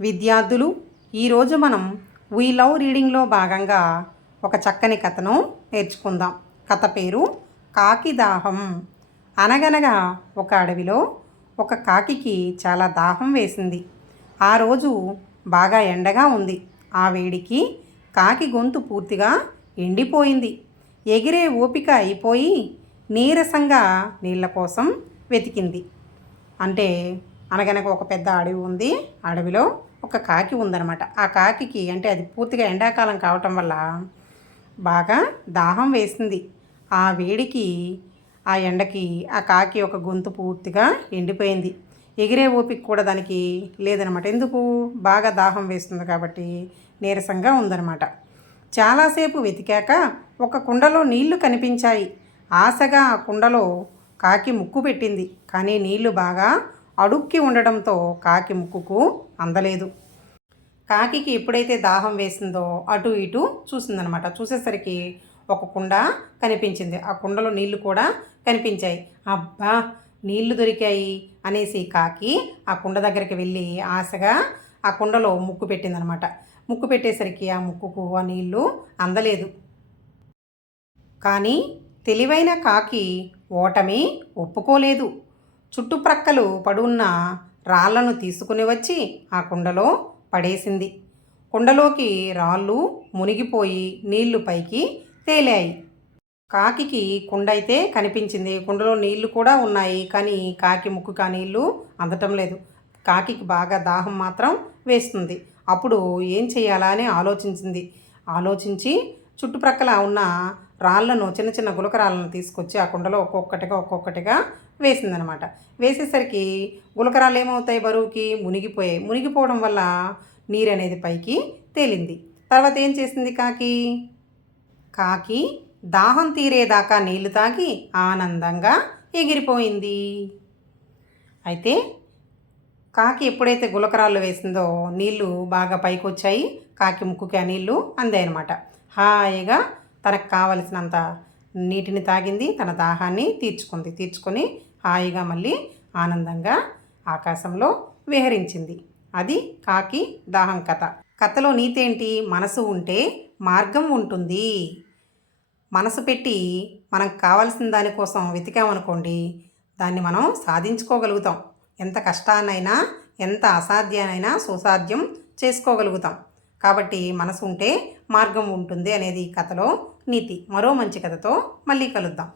విద్యార్థులు ఈరోజు మనం వీ లవ్ రీడింగ్లో భాగంగా ఒక చక్కని కథను నేర్చుకుందాం. కథ పేరు కాకి దాహం. అనగనగా ఒక అడవిలో ఒక కాకికి చాలా దాహం వేసింది. ఆ రోజు బాగా ఎండగా ఉంది. ఆ వేడికి కాకి గొంతు పూర్తిగా ఎండిపోయింది. ఎగిరే ఓపిక అయిపోయి నీరసంగా నీళ్ళ కోసం వెతికింది. అంటే అనగనక ఒక పెద్ద అడవి ఉంది. అడవిలో ఒక కాకి ఉందనమాట ఆ కాకికి అంటే అది పూర్తిగా ఎండాకాలం కావటం వల్ల బాగా దాహం వేసింది. ఆ వేడికి ఆ ఎండకి ఆ కాకి ఒక గొంతు పూర్తిగా ఎండిపోయింది. ఎగిరే ఓపిక కూడా దానికి లేదనమాట ఎందుకు? బాగా దాహం వేస్తుంది కాబట్టి నీరసంగా ఉందనమాట చాలాసేపు వెతికాక ఒక కుండలో నీళ్ళు కనిపించాయి. ఆశగా ఆ కుండలో కాకి ముక్కు పెట్టింది. కానీ నీళ్ళు బాగా అడుక్కి ఉండడంతో కాకి ముక్కుకు అందలేదు. కాకికి ఎప్పుడైతే దాహం వేసిందో అటు ఇటు చూసిందనమాట. చూసేసరికి ఒక కుండ కనిపించింది. ఆ కుండలో నీళ్ళు కూడా కనిపించాయి. అబ్బా! నీళ్ళు దొరికాయి అనేసి కాకి ఆ కుండ దగ్గరికి వెళ్ళి ఆశగా ఆ కుండలో ముక్కు పెట్టిందనమాట. ముక్కు పెట్టేసరికి ఆ ముక్కుకు ఆ నీళ్ళు అందలేదు. కానీ తెలివైన కాకి ఓటమి ఒప్పుకోలేదు. చుట్టుప్రక్కలు పడున్న రాళ్ళను తీసుకుని వచ్చి ఆ కుండలో పడేసింది. కుండలోకి రాళ్ళు మునిగిపోయి నీళ్ళు పైకి తేలాయి. కాకికి కుండ అయితే కనిపించింది. కుండలో నీళ్ళు కూడా ఉన్నాయి. కానీ కాకి ముక్కుకు ఆ నీళ్ళు అందటం లేదు. కాకికి బాగా దాహం మాత్రం వేస్తుంది. అప్పుడు ఏం చేయాలా అని ఆలోచించింది. ఆలోచించి చుట్టుప్రక్కల ఉన్న రాళ్ళను చిన్న చిన్న గులకరాలను తీసుకొచ్చి ఆ కుండలో ఒక్కొక్కటిగా ఒక్కొక్కటిగా వేసిందనమాట. వేసేసరికి గులకరాలు ఏమవుతాయి బరువుకి? మునిగిపోయాయి. మునిగిపోవడం వల్ల నీరు అనేది పైకి తేలింది. తర్వాత ఏం చేసింది కాకి? కాకి దాహం తీరేదాకా నీళ్ళు తాగి ఆనందంగా ఎగిరిపోయింది. అయితే కాకి ఎప్పుడైతే గులకరాళ్ళు వేసిందో నీళ్ళు బాగా పైకి వచ్చాయి కాకి ముక్కుకి ఆ నీళ్ళు అందాయన్నమాట హాయిగా తనకు కావలసినంత నీటిని తాగింది తన దాహాన్ని తీర్చుకుంది. తీర్చుకొని హాయిగా మళ్ళీ ఆనందంగా ఆకాశంలో విహరించింది. అది కాకి దాహం కథ. కథలో నీతేంటి? మనసు ఉంటే మార్గం ఉంటుంది. మనసు పెట్టి మనకు కావాల్సిన దానికోసం వెతికామనుకోండి దాన్ని మనం సాధించుకోగలుగుతాం. ఎంత కష్టాన్నైనా ఎంత అసాధ్యానైనా సుసాధ్యం చేసుకోగలుగుతాం. కాబట్టి మనసు ఉంటే మార్గం ఉంటుంది అనేది ఈ కథలో నీతి. మరో మంచి కథతో మళ్ళీ కలుద్దాం.